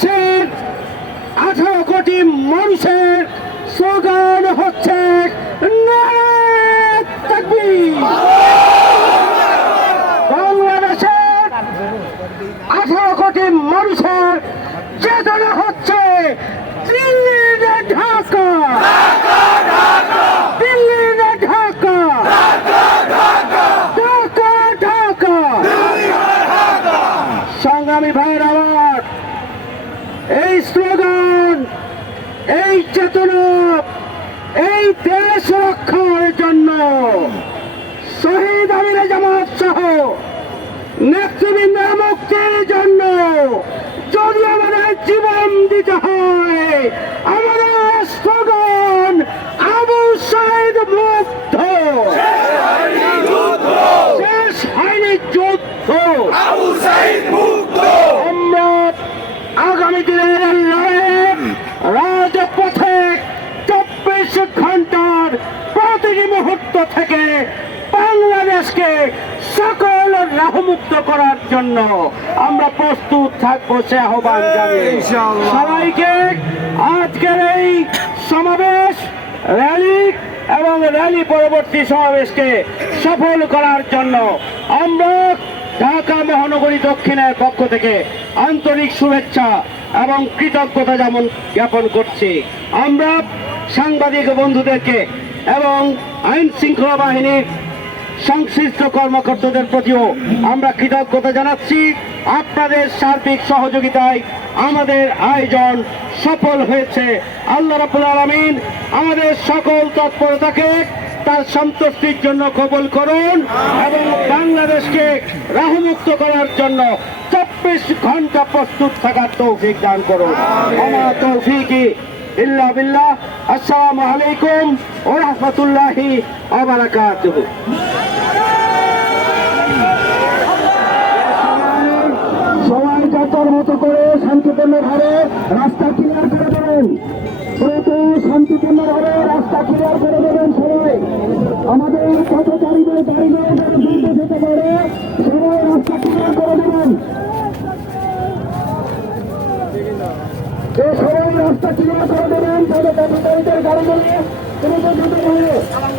দেশের আঠারো কোটি মানুষের স্লোগান হচ্ছে। বাংলাদেশের আঠারো কোটি মানুষের চেতনা হচ্ছে ঢাকা। ঢাকা। সংগ্রামী ভাইয়ের এই স্লোগান এই চেতনা এই দেশ রক্ষার জন্য শহীদ আমিরে জামাত সহ নেতৃবৃন্দের মুক্তির জন্য যদি আমাদের জীবন দিতে হয় আমাদের স্লোগান আবু সাইদ মুক্ত শেষ হয়নি যুদ্ধ। আবু আমরা আগামী রাজপথে চব্বিশ ঘণ্টার প্রতিটি মুহূর্ত থেকে বাংলাদেশকে সকল রাহমুক্ত করার জন্য আমরা প্রস্তুত থাকব সে আহ্বান জানিয়ে। সবাইকে আজকের এই সমাবেশ র্যালি এবং র্যালি পরবর্তী সমাবেশকে সফল করার জন্য আমরা ঢাকা মহানগরী দক্ষিণের পক্ষ থেকে আন্তরিক শুভেচ্ছা এবং কৃতজ্ঞতা যেমন জ্ঞাপন করছি। আমরা সাংবাদিক বন্ধুদেরকে এবং আইন শৃঙ্খলা বাহিনীর সংশ্লিষ্ট কর্মকর্তাদের প্রতিও আমরা কৃতজ্ঞতা জানাচ্ছি। আপনাদের সার্বিক সহযোগিতায় আমাদের আয়োজন সফল হয়েছে। আল্লাহ রাবুল আলমিন আমাদের সকল তৎপরতাকে তার সন্তুষ্টির জন্য কবল করুন এবং বাংলাদেশকে রাহমুক্ত করার জন্য চব্বিশ ঘণ্টা প্রস্তুত থাকার তৌফিক দান করুন। আমার তৌফিকি ইল্লা বিল্লাহ। আসসালামু আলাইকুম ও রহমতুল্লাহি সবাই যতর মতো করে শান্তিপূর্ণ ভাবে রাস্তা ক্লিয়ার করে দেবেন। শান্তিপূর্ণ ভাবে রাস্তা ক্লিয়ার করে দেবেন সবাই। রাস্তা ক্লিয়ার করে দেবেন তাহলে পথচারীদের গাড়িগুলো দ্রুত যেতে পারে আবু